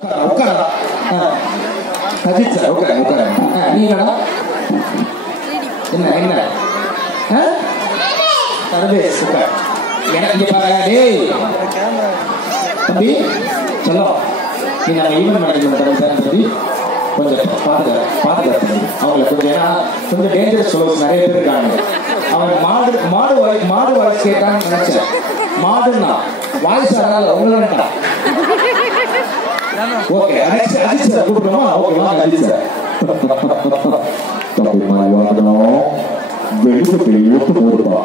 உட்காரா Ajith sir உட்கார உட்கார நீங்கடா என்ன என்ன சர்வேஸ் உட்கார எனக்கு இங்க பாருங்க டேய் தம்பி चलो நீங்க நம்ம ஈவென்ட் மேனேஜ்மென்ட் சார் தம்பி கொஞ்சம் பாத்துக்க அவங்கள கொஞ்சம் டேஞ்சரஸ் சொல்லுவோம் நிறைய பேர் இருக்காங்க அவங்க மாடு வாய்ஸ் கேட்டான்னு நினைச்சேன் மாடுன்னா வாய்ஸ் ஆனால உங்களா ஓகே அஜித் சார் கூப்பிடுறோமா ஓகே வாங்க அஜித் சார் tapi mayatno வெளியே பெய்யுத்து போடுவா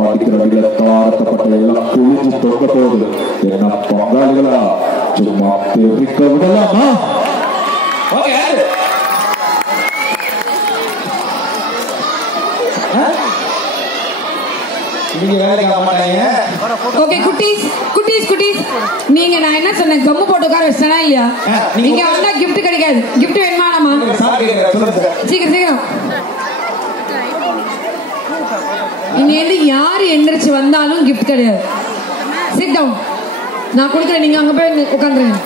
ஆடிக்கிற தாரத்தப்பட்ட எல்லாம் குளிச்சு தொங்க போகுது என்ன பங்காளிகளா சும்மா தெரிவிக்க விடலாமா ஓகே நீங்க வேலைக்கு வர மாட்டீங்க ஓகே குட்டீஸ் குட்டீஸ் குட்டீஸ் நீங்க நான் என்ன சொன்னேன் கம்மு போட்டு உட்கார வச்சனா இல்லையா நீங்க வந்தா gift கிடைக்காது gift வேணுமாமா சீக்கிரம் சீக்கிரம் இங்க இருந்து யார் எந்திரிச்சு வந்தாலும் gift கிடையாது சிட் டவுன் நான் கொடுக்குறேன் நீங்க அங்க போய் உட்காந்துருங்க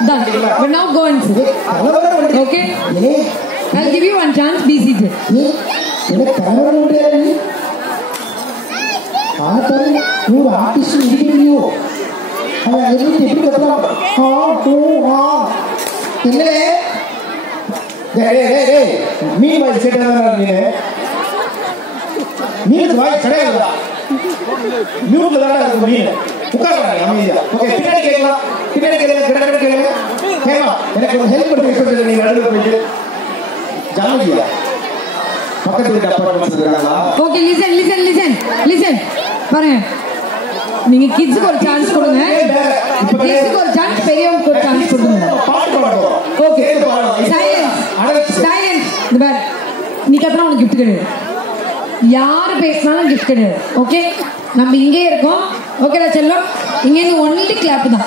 Done. But now go and sit. Okay? I'll give you one chance. Be seated. Okay, listen. பாருங்க நீங்க கிட்ஸ்க்கு ஒரு சான்ஸ் கொடுங்க கிட்ஸ்க்கு ஒரு சான்ஸ் பெரியவங்களுக்கு ஒரு சான்ஸ் கொடுங்க ஓகே சைலன்ஸ் இந்த பாரு நீ கத்தனா உனக்கு gift கிடையாது யார் பேசினாலும் gift கிடையாது ஓகே நம்ம இங்கே இருக்கோம் ஓகேடா செல்லம் இங்க இருந்து ஒன்லி கிளாப் தான்